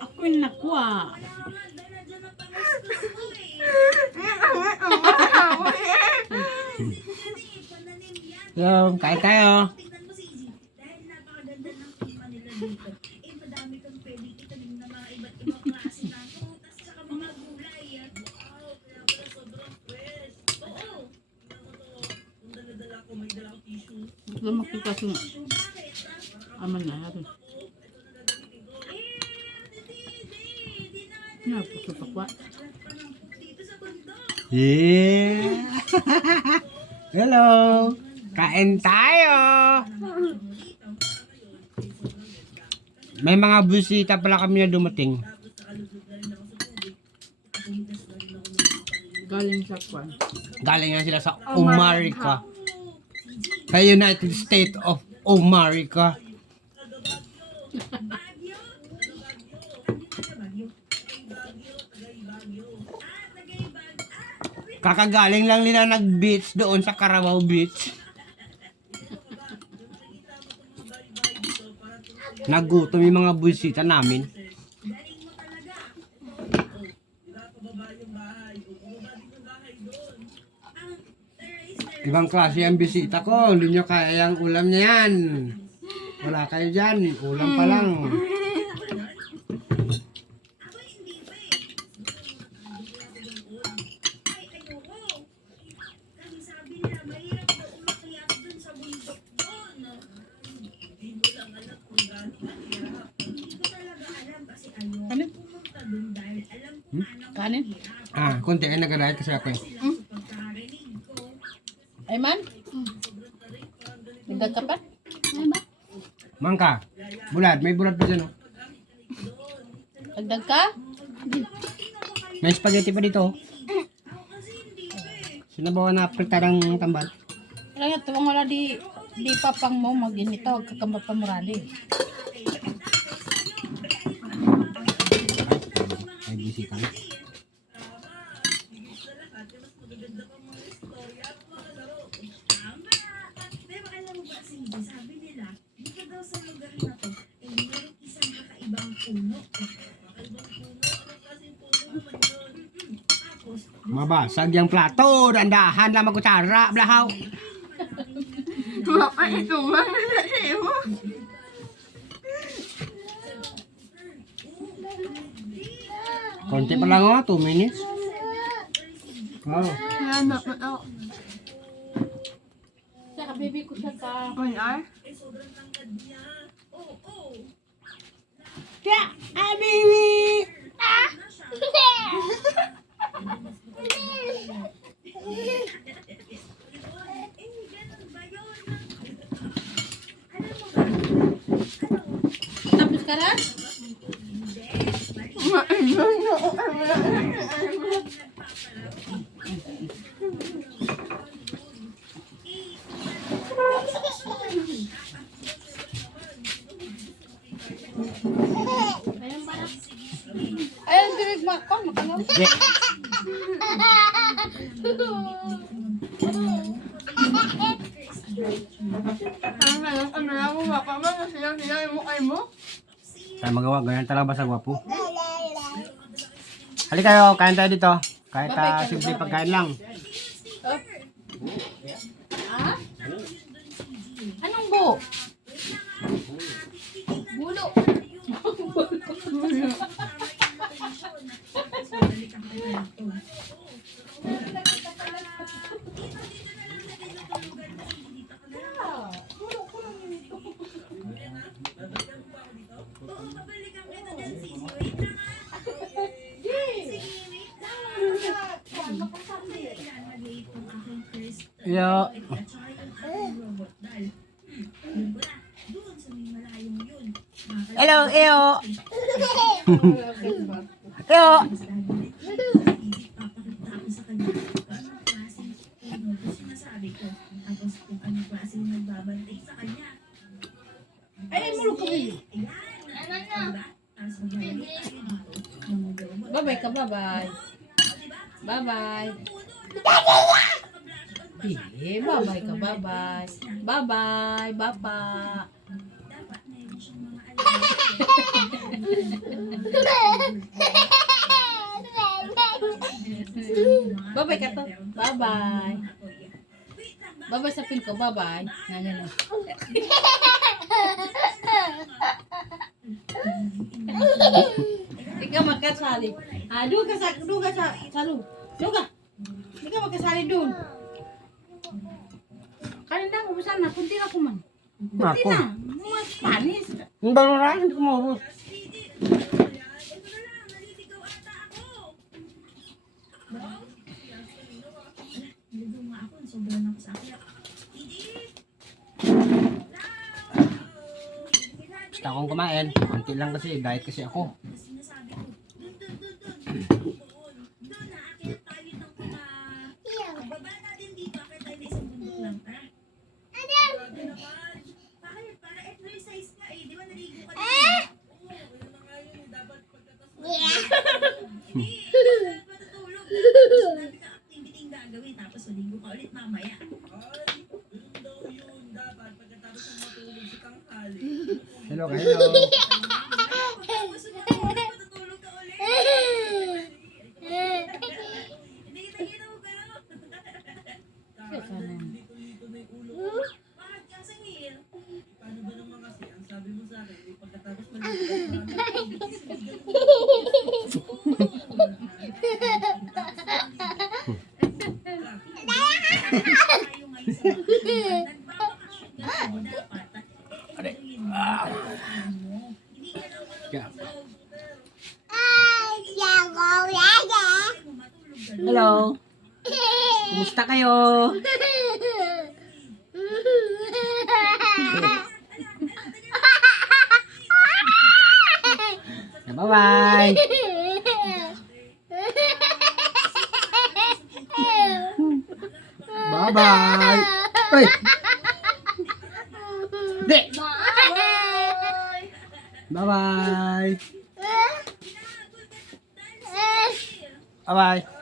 Ako yung nakuha. Yung, kain tayo. Huwag lang makita yung aman na natin. Puso pakwa. Yeah! Hello! Kain tayo! May mga busita pala kami na dumating. Galing sa kwan. Galing nga sila sa America. Sa United States of America. Kakagaling lang nila nag-beach doon sa Carabao Beach. Nagutom yung mga busita namin. Ibang klase ang bisita ko. Hindi nyo kaya yung ulam niya yan. Wala kayo dyan. Ulam pa lang. Kanin? Kanin? Konti ay nag-diet kasi ako. Ay man? Nagdag ka pa? Mangka. Bulad. May bulad pa dyan. Oh. Nagdag ka? May spaghetti pa dito. Sinabawa na prita ng tambal. Kaya nga, tuwang wala di papang mo mag-inito. Kakamot pa murali. Ay, bisita na. Mabasag yung plato. Dandahan lang magkutsara. Blahaw. Baka ito man na siya mo. Konti pa lang 2 minutes. Oh. Hanap na ako. Saka baby ko siya ka. Ay. Yeah, baby. Tapos ka na? Ayun, dinig mo ako. Makalaw. Ano lang mo baka man na siya yung mukay mo. Tayo magawa. Ganyan talaga ba sa gwapo? Halika kayo. Kain tayo dito. Kahit simple pagkain lang. Ha? Anong bu? Bulo. Yo. Hello, Eyo. Eyo. Ay, mulog ka mo. Bye-bye ka, bye-bye. Bye-bye. Bye-bye ka, bye-bye. Bye-bye, bye-bye. Bye-bye ka to. Bye-bye. Bye-bye sa pin ko. Bye-bye. Ganyan na. Ikaw magkasali. Ah, doon ka sa salo. Doon ka. Ikaw magkasali doon. Kanin na, ubusan na. Kunti na kuman. Kunti Ako. na. Mas panis. Ang dalo na, hindi ko maubos. Basta akong kumain. Konti lang kasi, diet kasi ako. Hello, hello. Yeah. Hello. Kumusta kayo? Bye-bye. Bye-bye. Uy. Di. Bye-bye. Bye-bye.